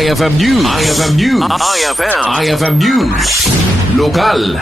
IFM News. IFM News. IFM News. Lokal.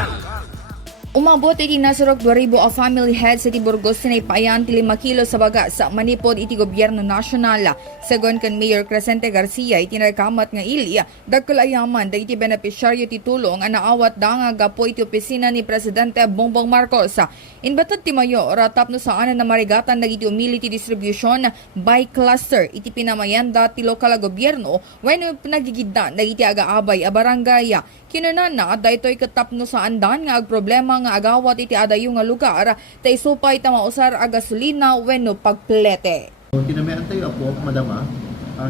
Umabot iti Nasurok 2,000 a family head sa iti Burgos sa Naipaayan ti 5 kilo sa Bagas sa Manipud iti gobyerno nasyonal. Sagon kan Mayor Residente Garcia iti nagkamat nga ili dagkalayaman da iti benepisyaryo ti tulong ang naawat da nga gapo iti opisina ni Presidente Bongbong Marcos. Inbatad ti Mayo ratap no saan na marigatan dagiti umility distribution by cluster iti pinamayanda ti lokal a gobyerno wenno pinagigiddan dagiti agaabay a barangay. Kinunana daytoy katapno sa andan nga agproblema nga agawat iti adayo nga lugar tay supay ta mausar a gasolina wenno pagplete. Tinamayan tayo po, madama,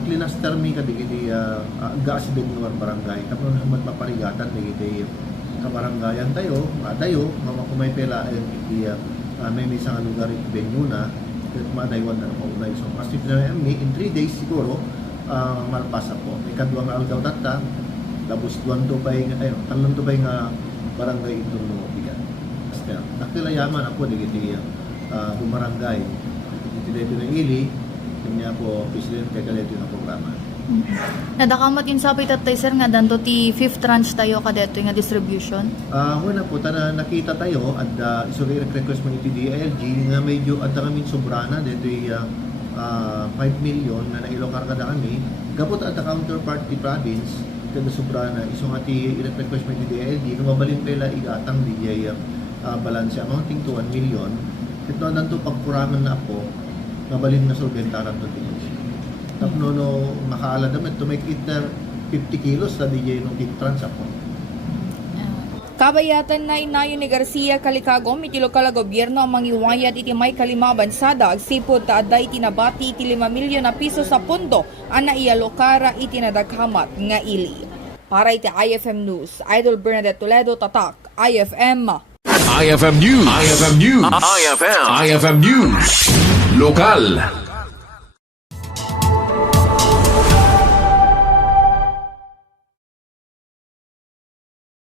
klinaster mi kadigiti gas din ng barangay. Tapos naman maparigatan digiti kabarangayan tayo, adayo, mamakumay pela iti may isang lugar iti Benyuna, madaywan na maunay. So, as tinamayan mi, in 3 days siguro, malpasa po. May kadwang algaw tata, tapos talang to bay nga barangay itong bigan. Nakilayaman ako digiti bumarangay. Dito ng ili, kanya po Presidente kadito ng programa. Nadakamot yun sa tatay sir nga danto ti 5th tranche tayo kadeto nga distribution? Una po, nakita tayo at isuri request mo iti DILG nga medyo at kami sobrana dito 5 million na nailokar kada kami. Gapot at counterpart ti province kada sobrana isong ati request mo iti DILG nung mabalin pala igatang DJ balance amounting to 1 million. Ito nanto pagkurangan na po nabalin na solventaran to DJ. Tapno no makaala damit to make it 50 kilos sa DJ no big trans po. Kabayatan na inayon ni Garcia Kalikagom iti lokal a gobyerno ang mangiwayad iti may kalimabansada agsipod ta adda iti nabati iti 5 milyon na piso sa pondo ang naialokara iti nadaghamat nga ili. Para iti IFM News, Idol Bernadette Toledo, Tatak, IFM. IFM News. IFM News. IFM News. Lokal.